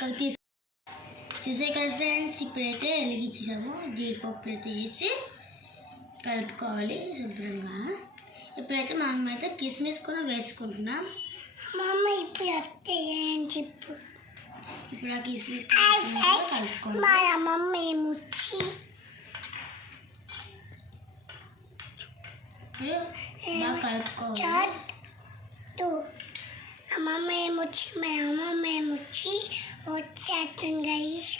పక్కకు చూసే కదా ఫ్రెండ్స్, ఇప్పుడైతే వెలిగించేసాము. జీడిపప్పులు అయితే వేసి కలుపుకోవాలి శుభ్రంగా. ఇప్పుడైతే మా అమ్మ అయితే కిస్మిస్ కూడా వేసుకుంటున్నాం. మా అమ్మ ఇప్పుడు వస్తాయని చెప్పు. ఇప్పుడు ఆ కిస్మిస్ కలుపుకోవాలి. మా అమ్మమ్మ ఏమొచ్చి బాగా కలుపుకోవాలి. అమ్మమ్మ ఏమొచ్చి వచ్చేస్తుంది గైస్.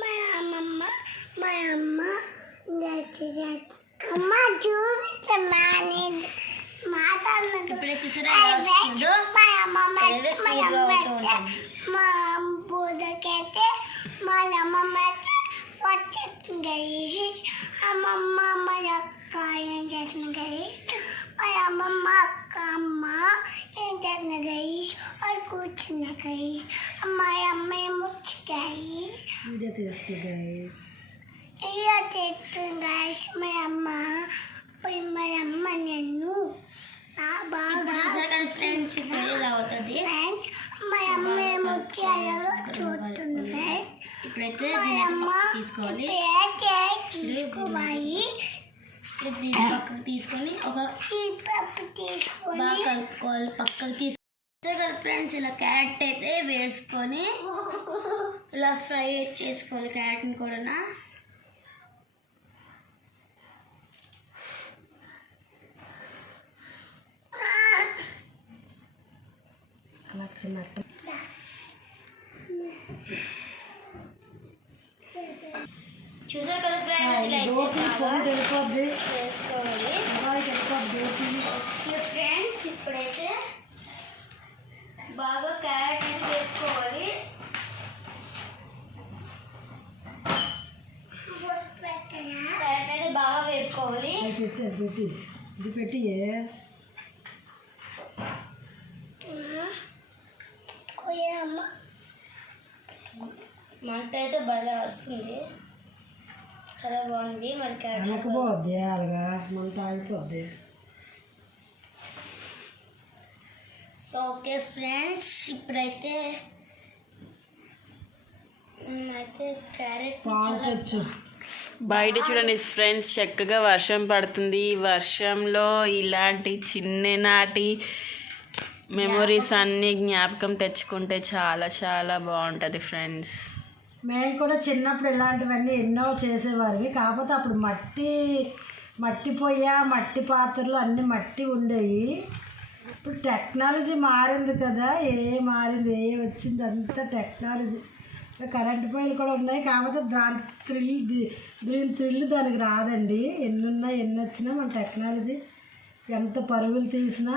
మా అమ్మ అమ్మ చూపిస్తాను మా బోధకైతే మా అమ్మమ్మ వచ్చేస్తుంది గైస్. అమ్మమ్మ మా అక్క ఏం చేస్తుంది గైస్. మా అమ్మమ్మ అమ్మ ఏం చేస్తున్నా గైస్. వాళ్ళు కూర్చున్నా గైస్. మా అమ్మ ఏమొచ్చి గైస్ వీడియో చేస్తుంది గైస్. మా అమ్మ నేను బాగా ఫ్రెండ్స్ అవుతుంది. మా అమ్మ ఏమొచ్చి అలాగో చూస్తుంది ఫ్రెండ్స్. ఇప్పుడైతే తీసుకోవాలి. పక్కకు తీసుకొని ఒక బాగా కలుపుకోవాలి. పక్కకు తీసుకుంటే కదా ఫ్రెండ్స్, ఇలా క్యారెట్ అయితే వేసుకొని ఇలా ఫ్రై చేసుకోవాలి. క్యారెట్ని కూడా చూసారు కదా ఫ్రెండ్స్, వేసుకోవాలి. ఫ్రెండ్స్ ఇప్పుడైతే బాగా క్యారెట్ అనేది వేసుకోవాలి. క్యారెట్ అనేది బాగా వేసుకోవాలి. పెట్టి మంట అయితే బాగా వస్తుంది. చాలా బాగుంది. మరి క్యారెట్ మంట ఆగిపోద్ది. సో ఓకే ఫ్రెండ్స్, ఇప్పుడైతే క్యారెట్ బయట చూడండి ఫ్రెండ్స్, చక్కగా వర్షం పడుతుంది. వర్షంలో ఇలాంటి చిన్ననాటి మెమొరీస్ అన్నీ జ్ఞాపకం తెచ్చుకుంటే చాలా చాలా బాగుంటుంది ఫ్రెండ్స్. మేము కూడా చిన్నప్పుడు ఇలాంటివన్నీ ఎన్నో చేసేవారివి. కాకపోతే అప్పుడు మట్టి పొయ్య, మట్టి పాత్రలు అన్నీ మట్టి ఉండేవి. ఇప్పుడు టెక్నాలజీ మారింది కదా, మారింది వచ్చింది అంతా టెక్నాలజీ. కరెంటు పొయ్యిలు కూడా ఉన్నాయి. కాకపోతే దీని థ్రిల్ దానికి రాదండి. ఎన్ని వచ్చినా మన టెక్నాలజీ ఎంత పరుగులు తీసినా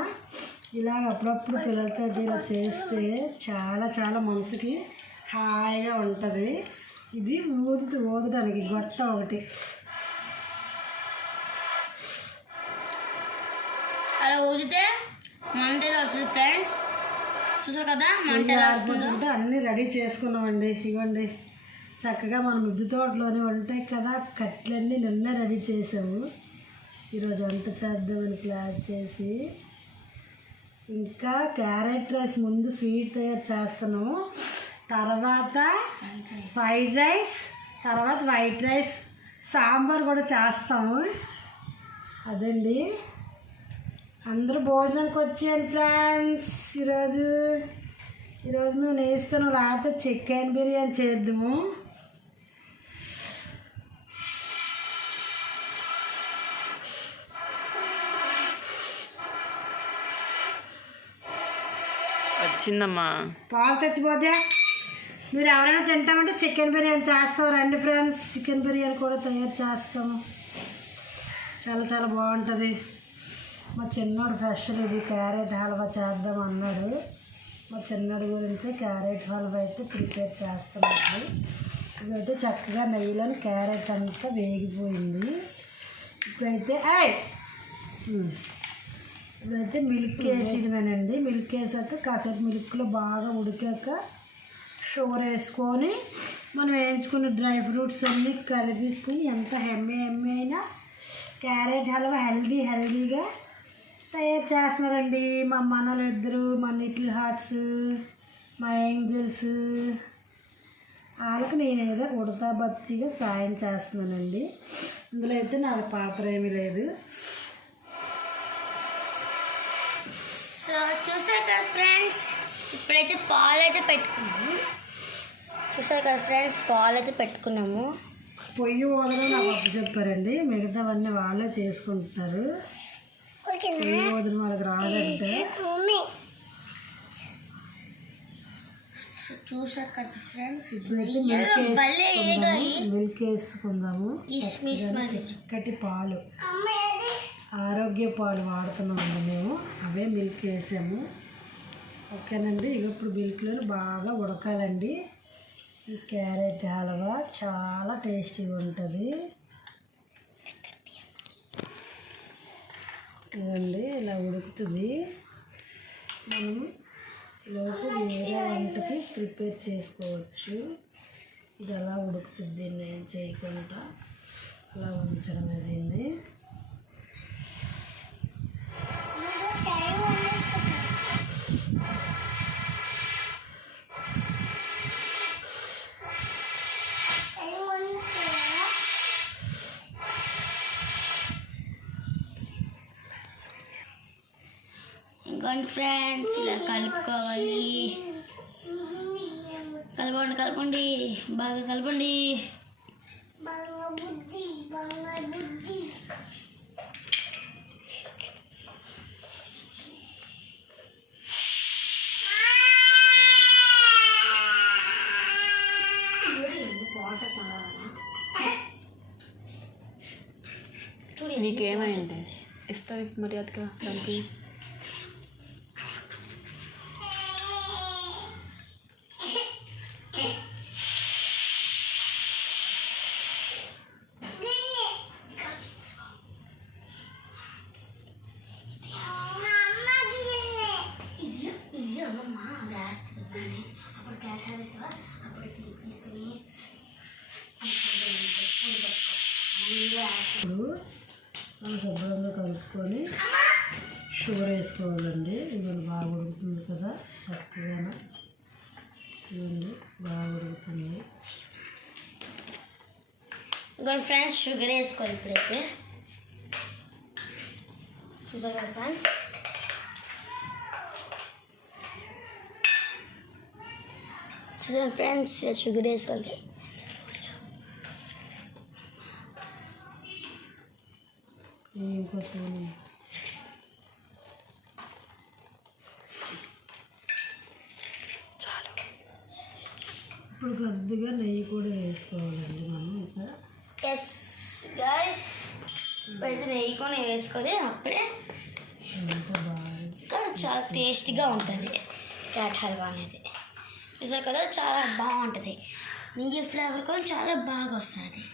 ఇలాగ అప్పుడప్పుడు పిల్లలతో ఇలా చేస్తే చాలా చాలా మనసుకి హాయిగా ఉంటుంది. ఇది ఊదడానికి గొట్ట ఒకటి అలా ఊదితే మంట వస్తుంది ఫ్రెండ్స్. చూసారు కదా మంట వస్తుంది. అన్నీ రెడీ చేసుకున్నామండి. ఇవ్వండి చక్కగా మన మిద్దె తోటలోనే ఉంటాయి కదా కట్లన్నీ నిన్న రెడీ చేసాము. ఈరోజు వంట చేద్దామని ప్లాన్ చేసి, ఇంకా క్యారెట్ రైస్ ముందు స్వీట్ తయారు చేస్తున్నాము. తర్వాత ఫ్రైడ్ రైస్, తర్వాత వైట్ రైస్, సాంబార్ కూడా చేస్తాము. అదండి, అందరూ భోజనానికి వచ్చాను ఫ్రెండ్స్. ఈరోజు మేము నేస్తాను, లేకపోతే చికెన్ బిర్యానీ చేద్దాము. వచ్చిందమ్మా పాలు తెచ్చిపోతే మీరు ఎవరైనా తింటామంటే చికెన్ బిర్యానీ చేస్తాం. రండి ఫ్రెండ్స్, చికెన్ బిర్యానీ కూడా తయారు చేస్తాము. చాలా చాలా బాగుంటుంది. మా చిన్నోడు స్పెషల్ ఇది క్యారెట్ హల్వా చేద్దాం అన్నాడు. మా చిన్నోడి గురించి క్యారెట్ హల్వా అయితే ప్రిపేర్ చేస్తున్నాడు. ఇదైతే చక్కగా నెయ్యిలోని క్యారెట్ అంతా వేగిపోయింది. ఇప్పుడైతే మిల్క్ వేసేయడమేనండి. మిల్క్ వేసాక కాసేపు మిల్క్లో బాగా ఉడికాక షుగర్ వేసుకొని మనం వేయించుకున్న డ్రై ఫ్రూట్స్ అన్నీ కలిపేసుకొని ఎంత హెమ్మీ అయినా క్యారెట్ హల్వా హెల్దీగా తయారు చేస్తున్నారండి. మా మనలు ఇద్దరు, మా లిటిల్ హార్ట్స్, మా ఏంజల్స్ వాళ్ళకి నేనేదో ఉడతా బత్తిగా సాయం చేస్తున్నానండి. ఇందులో అయితే నాకు పాత్ర ఏమీ లేదు. సో చూసారు కదా ఫ్రెండ్స్, ఇప్పుడైతే పాలు అయితే పెట్టుకున్నాము. పొయ్యి వదలు నాకు అప్పు చెప్పారండి, మిగతావన్నీ వాళ్ళే చేసుకుంటారు. పొయ్యి వదిలి మనకు రాదంటే. చూసారు కదా ఫ్రెండ్స్, ఇప్పుడైతే మిల్క్ వేసుకుందాము. చిక్కటి పాలు, ఆరోగ్య పాలు వాడుతున్నామండి మేము, అవే మిల్క్ వేసాము. ఓకేనండి. ఇప్పుడు మిల్క్లో బాగా ఉడకాలండి. ఈ క్యారెట్ హల్వా చాలా టేస్టీగా ఉంటుంది. ఇదండి ఇలా ఉడుకుతుంది. మనం లోపు వేరే వంటకి ప్రిపేర్ చేసుకోవచ్చు. ఇది అలా ఉడుకుతుంది, దీన్ని ఏం చేయకుండా అలా ఉంచడమే దీన్ని. ఇంకోండి ఫ్రెండ్స్, ఇలా కలుపుకోవాలి. కలపండి బాగా కలపండి. నీకేమైంది? ఇస్తావు మర్యాదగా దానికి. ఇప్పుడు మనం శుభ్రంగా కలుపుకొని షుగర్ వేసుకోవాలండి. ఇవన్నీ బాగా ఉడుకుతుంది కదా, చక్కగా ఇవన్నీ బాగా ఉడుకుతుంది. ఇంకోటి ఫ్రెండ్స్, షుగర్ వేసుకోవాలి ఇప్పుడైతే. చూసారు కదా ఫ్రెండ్స్, షుగర్ వేసుకోవాలి. ఇంకో స్పూన్ ఇప్పుడు కొద్దిగా నెయ్యి కూడా వేసుకోవాలండి మనం. ఇంకా ఎస్ గైస్, ఇప్పుడైతే నెయ్యి కూడా వేసుకొని అప్పుడే ఇంకా చాలా టేస్టీగా ఉంటుంది క్యారెట్ హల్వా అనేది. చూసారు కదా, చాలా బాగుంటుంది. నెయ్యి ఫ్లేవర్ కూడా చాలా బాగా వస్తుంది.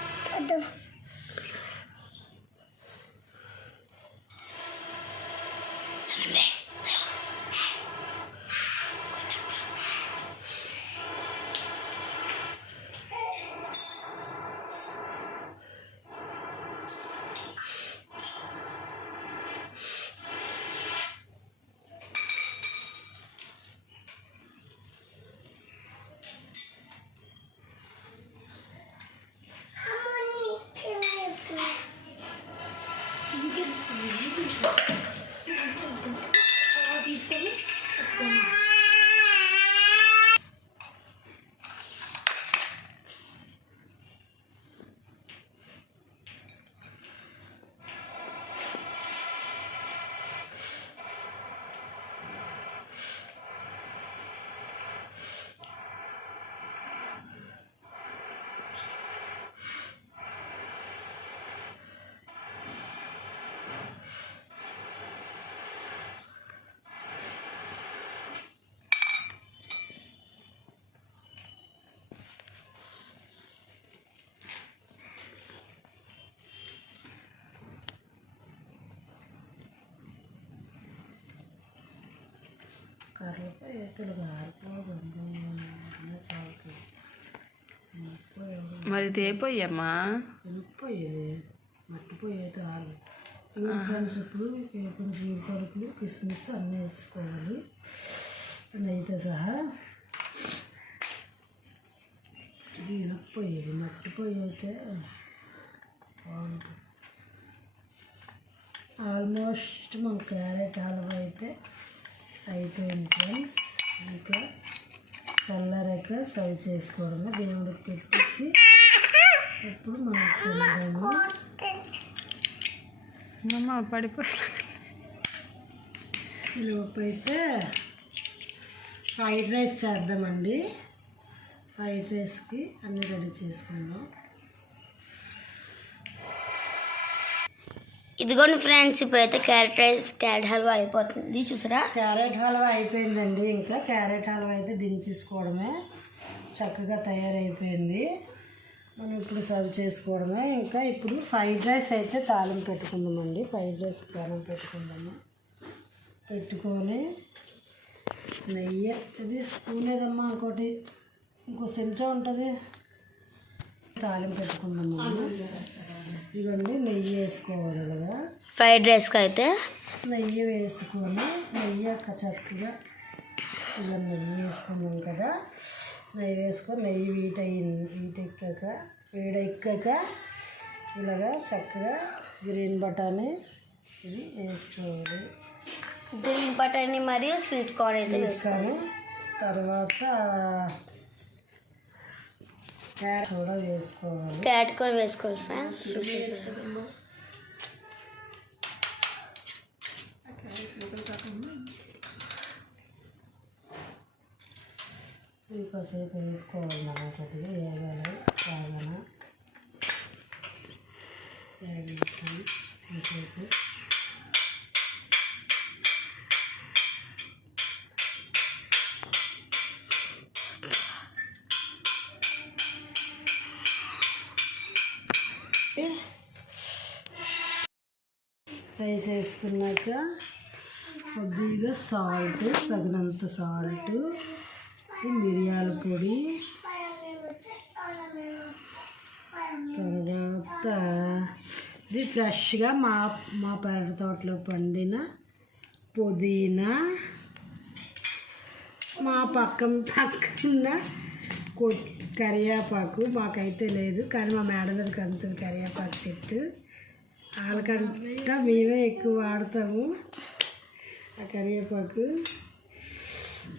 కలపొద్దు కర్రలపై ఎత్తులు మరి ఇది ఏ పొయ్యమ్మా? పొయ్యేది మట్టి పొయ్యి అయితే ఆరు ఫ్రెండ్స్. ఇప్పుడు కొంచెం జీడిపరుపులు కిస్మిస్ అన్నీ వేసుకోవాలి నెయ్యితో సహా. ఇది ఇనప్పొయ్యేది మట్టి పొయ్యి అయితే బాగుంటుంది. ఆల్మోస్ట్ మన క్యారెట్ హల్వా అయితే అయిపోయింది ఫ్రెండ్స్. ఇంకా చల్లరక సర్వ్ చేసుకోవడమే, దేవుడికి పెట్టేసి ఇప్పుడు మనం తిందాము. పడిపోయి లోపైతే ఫ్రైడ్ రైస్ చేద్దామండి. ఫ్రైడ్ రైస్కి అన్నీ రెడీ చేసుకుందాం. ఇదిగోండి ఫ్రెండ్స్, ఇప్పుడైతే క్యారెట్ హల్వా అయిపోతుంది. చూసారా, క్యారెట్ హల్వా అయిపోయిందండి. ఇంకా క్యారెట్ హల్వా అయితే దించేసుకోవడమే, చక్కగా తయారైపోయింది. మనం ఇప్పుడు సర్వ్ చేసుకోవడమే. ఇంకా ఇప్పుడు ఫ్రైడ్ రైస్ అయితే తాళం పెట్టుకుందామండి. ఫ్రైడ్ రైస్ తాళం పెట్టుకుందాము. పెట్టుకొని నెయ్యి, ఇది స్పూన్ ఏదమ్మా, ఇంకో చెంచా ఉంటుంది, తాళం పెట్టుకుందాము. ఇదిగోండి నెయ్యి వేసుకోవాలి కదా ఫ్రైడ్ రైస్కి అయితే. నెయ్యి వేసుకొని చక్కగా ఇలా నెయ్యి వేసుకున్నాం కదా. నెయ్యి వేసుకొని నెయ్యి వేడెక్కాక ఇలాగా చక్కగా గ్రీన్ బటానీ ఇది వేసుకోవాలి. గ్రీన్ బటానీ మరియు స్వీట్ కార్న్ అయితే వేసుకోవాలి. తర్వాత క్యారెట్ కూడా వేసుకోవాలి. క్యారెట్ కూడా వేసుకోవాలి ఫ్రెండ్స్. ఇంకోసేపు వేసుకోవాలి. మనం కొద్దిగా వేగాలి. ఇంకోసేపు రైస్ వేసుకున్నాక కొద్దిగా సాల్ట్, తగినంత సాల్ట్, మిరియాల పొడి, తర్వాత ఇది ఫ్రెష్గా మా పెరటి తోటలో పండిన పుదీనా, మా పక్కన కరివేపాకు. మాకైతే లేదు కానీ మా మేడ మీదకి అందుతుంది కరివేపాకు చెట్టు. వాళ్ళకంటే మేమే ఎక్కువ వాడతాము ఆ కరివేపాకు.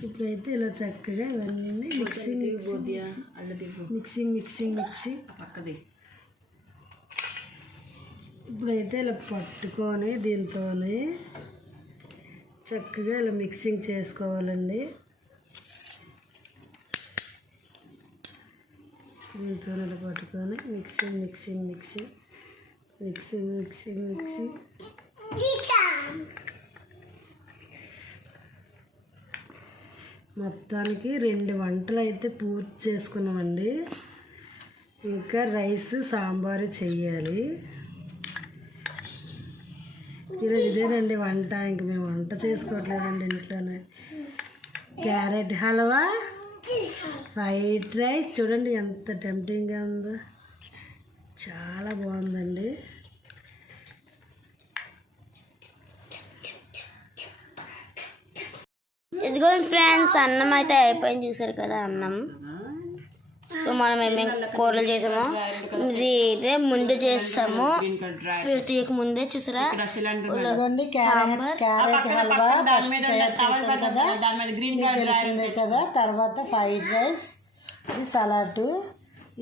ఇప్పుడైతే ఇలా చక్కగా ఇవన్నీ మిక్సింగ్ ఇప్పుడైతే ఇలా పట్టుకొని దీంతో చక్కగా ఇలా మిక్సింగ్ చేసుకోవాలండి. దీంతో ఇలా పట్టుకొని మిక్సింగ్ మొత్తానికి 2 వంటలు అయితే పూర్తి చేసుకున్నామండి. ఇంకా రైస్ సాంబారు చెయ్యాలి. ఈరోజు ఇదేనండి వంట. ఇంక మేము వంట చేసుకోవట్లేదండి ఇంట్లోనే. క్యారెట్ హల్వా, ఫ్రైడ్ రైస్ చూడండి ఎంత టెంప్టింగ్గా ఉందో, చాలా బాగుందండి. ఇదిగోండి ఫ్రెండ్స్, అన్నం అయితే అయిపోయింది. చూసారు కదా అన్నం. సో మనం ఏమేమి కూరలు చేసామో ఇది అయితే ముందే చేస్తాము. తీయక ముందే చూసారా, క్యారెట్ హల్వా తెలిసిందే కదా. తర్వాత ఫ్రైడ్ రైస్, ఇది సలాడ్,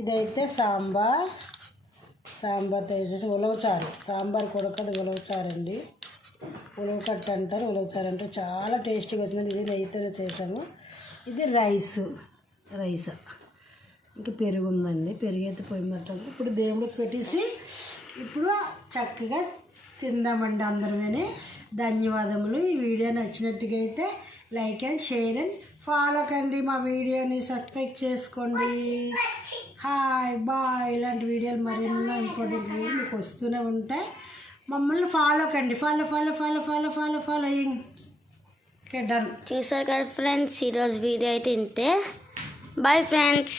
ఇదైతే సాంబార్ వేసేసి ఉలవచారు. సాంబార్ కూడా కదా ఉలవచారు అండి, ఉలవకట్టు అంటారు. ఉలవచారు అంటే చాలా టేస్టీగా వచ్చిందండి. ఇది నెయ్యితో చేసాము. ఇది రైస్, ఇంకా పెరుగు ఉందండి. పెరుగు అయితే పొయ్యమంటారు. ఇప్పుడు దేవుడికి పెట్టేసి ఇప్పుడు చక్కగా తిందామండి అందరమే. ధన్యవాదములు. ఈ వీడియో నచ్చినట్టుగా అయితే like and share and follow కండి. మా వీడియోని సబ్స్క్రైబ్ చేసుకోండి. Hi bye. ఇలాంటి వీడియోలు మరెన్నో ఇంపార్టెంట్ వీడియోలు మీకు వస్తూనే ఉంటాయి. మమ్మల్ని ఫాలో కండి. ఫాలోయింగ్. Okay done. చూసారు కదా ఫ్రెండ్స్, ఈరోజు వీడియో అయితే ఇంతే. Bye friends.